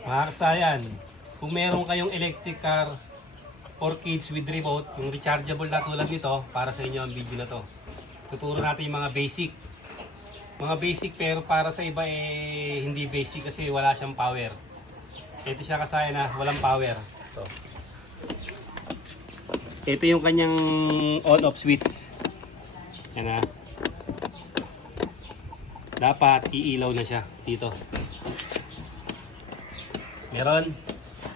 Mga kasayan, kung meron kayong electric car for kids with remote, yung rechargeable na tulad nito, para sa inyo ang video na to. Tuturo natin yung mga basic. Mga basic pero para sa iba hindi basic kasi wala siyang power. Ito siya kasayan na walang power. So, ito yung kanyang on-off switch. Yan na. Dapat iilaw na siya dito. Meron?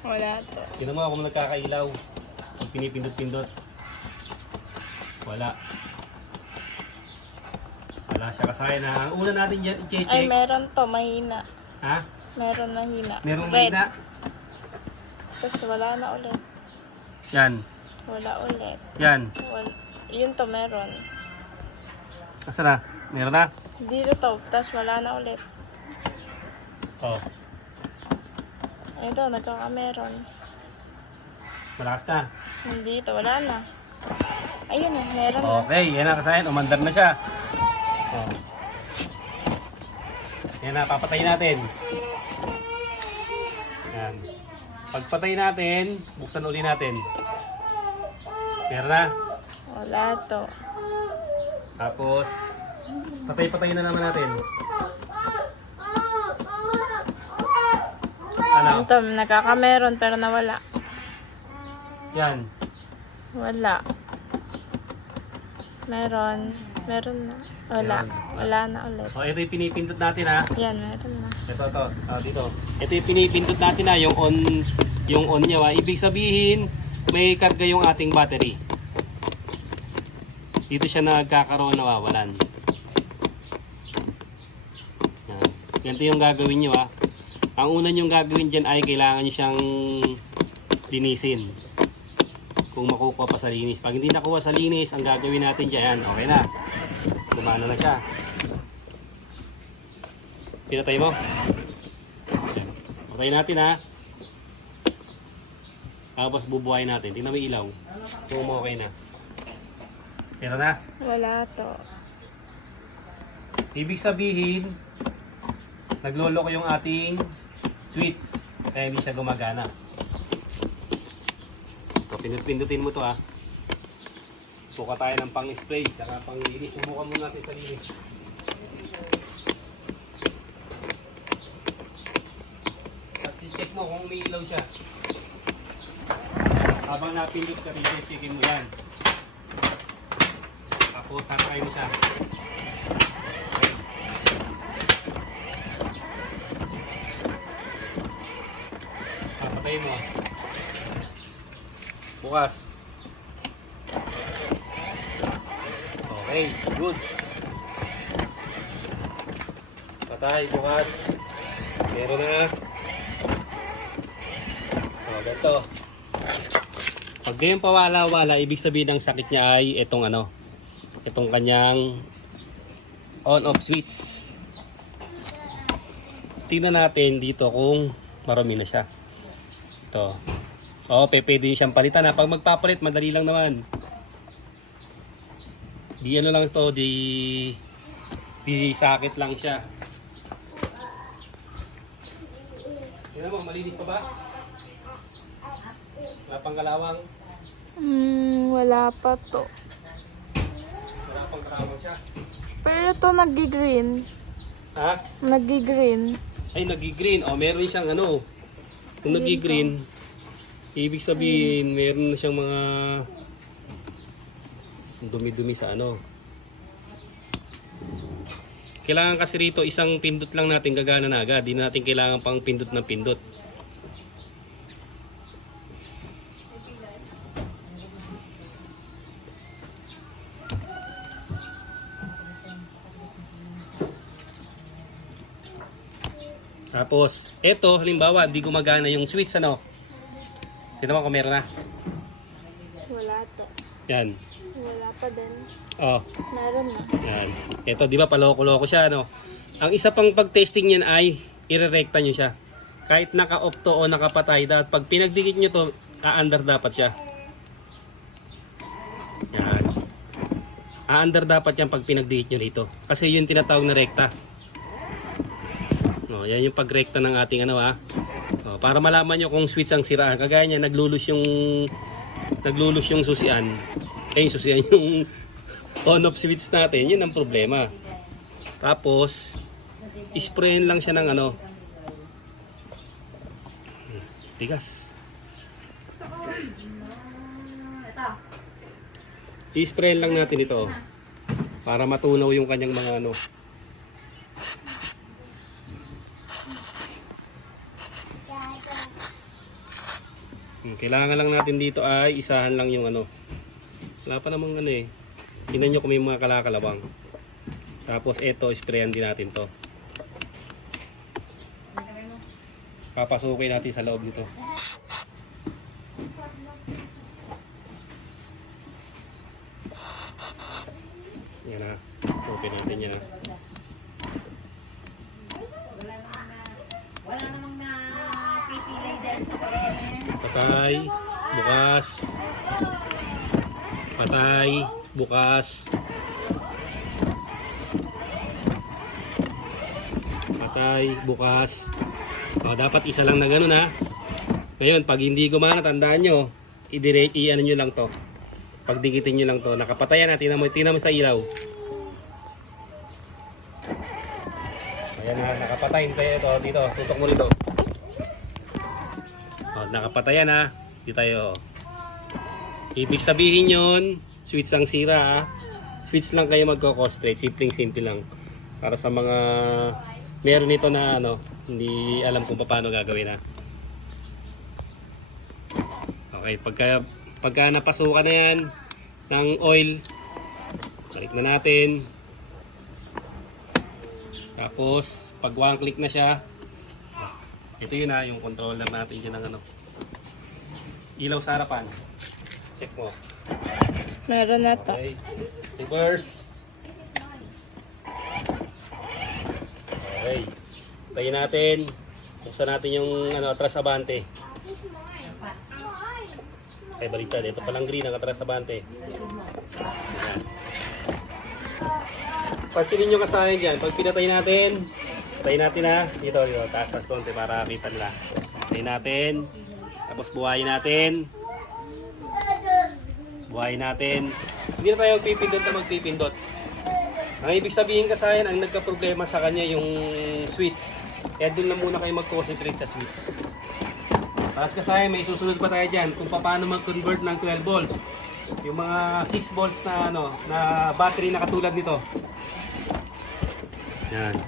Wala to. Tignan mo kung nagkakailaw. Pag pinipindot-pindot. Wala. Wala siya kasaya na. Ang una natin dyan i-check. Ay, meron to. Mahina. Ha? Meron mahina. Merong Red. mahina? Tapos wala na ulit. Yan. Wala ulit. Yan. Yun to meron. Asa na? Meron na? Dito to. Tapos wala na ulit. Oh. Ito, nagkakameron. Malakas na. Dito, wala na. Ayun na, meron na. Okay. Yan na kasayan. Umandar na siya. Oh. Yan na. Papatayin natin. Yan. Pagpatay natin, buksan uli natin. Meron na. Wala to. Tapos, patay-patayin na naman natin. Ano? Ito, nagkakameron pero nawala. Yan. Wala. Meron. Meron na. Wala. Yan. Wala na ulit. O, ito yung pinipindot natin ha. Yan, meron na. Ito. Dito. Ito yung pinipindot natin ha. Yung on niya ha. Ibig sabihin, may karga yung ating battery. Dito siya nagkakaroon nawawalan. Yan. Ganito yung gagawin nyo ha. Ang una nyong gagawin dyan ay kailangan nyo siyang linisin. Kung makukuha pa sa linis. Pag hindi nakuha sa linis, ang gagawin natin dyan, okay na. Gumana na siya. Pinatay mo. Yan. Patayin natin ha. Tapos bubuhayin natin. Tingnan mo yung ilaw. Kung okay na. Pero na. Wala to. Ibig sabihin, nagloloko yung ating switch. Kaya hindi siya gumagana. So, pindutin mo to ha. Suka tayo ng pang-spray. Saka pang-linis. Subukan muna natin sa linis. Tapos check mo kung may ilaw siya. Habang napindot ka, checkin mo yan. Tapos tatry mo siya. Papatayin mo. Bukas. Okay, good. Patay, bukas. Meron na. O, ganito. Pag ganyan pawala-wala, ibig sabihin ng sakit niya ay itong itong kanyang on-off switch. Tingnan natin dito kung marami na siya. Ito. O, pwede din siyang palitan ha. Pag magpapalit, madali lang naman. Di lang ito, di sakit lang siya. Tingnan mo, malinis pa ba? Wala pang kalawang. Wala pa to. Wala pang kalawang siya. Pero to nag-green. Ha? Nag-green. Ay, nag-green. O, meron siyang kung nag-green, ibig sabihin, meron na siyang mga dumi-dumi sa Kailangan kasi rito, isang pindot lang natin gagana na agad. Di na natin kailangan pang pindot ng pindot. Tapos, eto, halimbawa, di gumagana yung switch, Tignan mo kung meron na. Wala to. Yan. Wala pa din. Oh, Meron na. yan. Eto, di ba, paloko-loko siya, Ang isa pang pag-testing niyan ay, irerekta nyo siya. Kahit naka-off to o nakapatay, pag pinagdikit nyo to, a-under dapat siya. Yan. A-under dapat yan pag pinagdikit nyo rito. Kasi yun tinatawag na rekta. Oh, yan yung pagrekta ng ating ano ha. Oh, para malaman nyo kung switch ang siraan. Kagaya niya, naglulus yung susian. Yung susian yung on-off switch natin. Yun ang problema. Tapos, isprayin lang siya ng ano. Tigas. I-sprayin lang natin ito. Para matunaw yung kanyang mga ano. Kailangan lang natin dito ay isahan lang yung ano. Wala pa namang ano eh. Tingnan nyo kung may mga kalakalabang. Tapos ito, sprayan din natin to. Papasukin natin sa loob nito. Yan na. Pasukin natin yan. Wala namang na pipilay din sa pagkain. Patay, bukas. Patay, bukas. Patay, bukas. O, dapat isa lang na ganun ha. Ngayon, pag hindi gumana, tandaan nyo, i-ano nyo lang to. Pagdikitin nyo lang to. Nakapatayan na, tingnan mo sa ilaw. Ayan na, nakapatay. Ito, dito, tutok mo dito. O, nakapatayan ha. Dito tayo. Ibig sabihin yun, switch ang sira ha. Switch lang kayo magko-concentrate. Simple lang. Para sa mga meron nito na ano, hindi alam kung paano gagawin ha. Okay, pagka napasukan na yan ng oil, balik na natin. Tapos, pag one click na siya, ito yun ha, yung controller natin dyan ng ano. Ilaw sa harapan. Check mo. Meron na to. Okay. Reverse. Okay. Tayo natin. Buksan natin yung ano, atras abante. Okay, baliktad. Ito palang green ang atras abante. Ayan. Pansinin nyo kasahin dyan. Pag pinatay natin, tayo natin ha. Dito, taas konti para kita nila. Tayo natin. Tapos buhayin natin. Buhayin natin. Hindi na tayo magpipindot na magpipindot. Ang ibig sabihin kasayan, ang nagka-problema sa kanya yung switch. Kaya doon na muna kayo mag-concentrate sa switch. Tapos kasayan, may susunod pa tayo dyan kung paano mag-convert ng 12 volts. Yung mga 6 volts na, ano, na battery na katulad nito. Yan.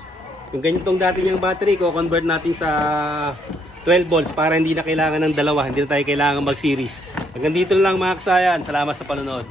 Yung ganitong dati niyang battery, ko-convert natin sa 12 volts para hindi na kailangan ng dalawa. Hindi na tayo kailangan mag-series. Hanggang dito lang mga kasayan. Salamat sa panonood.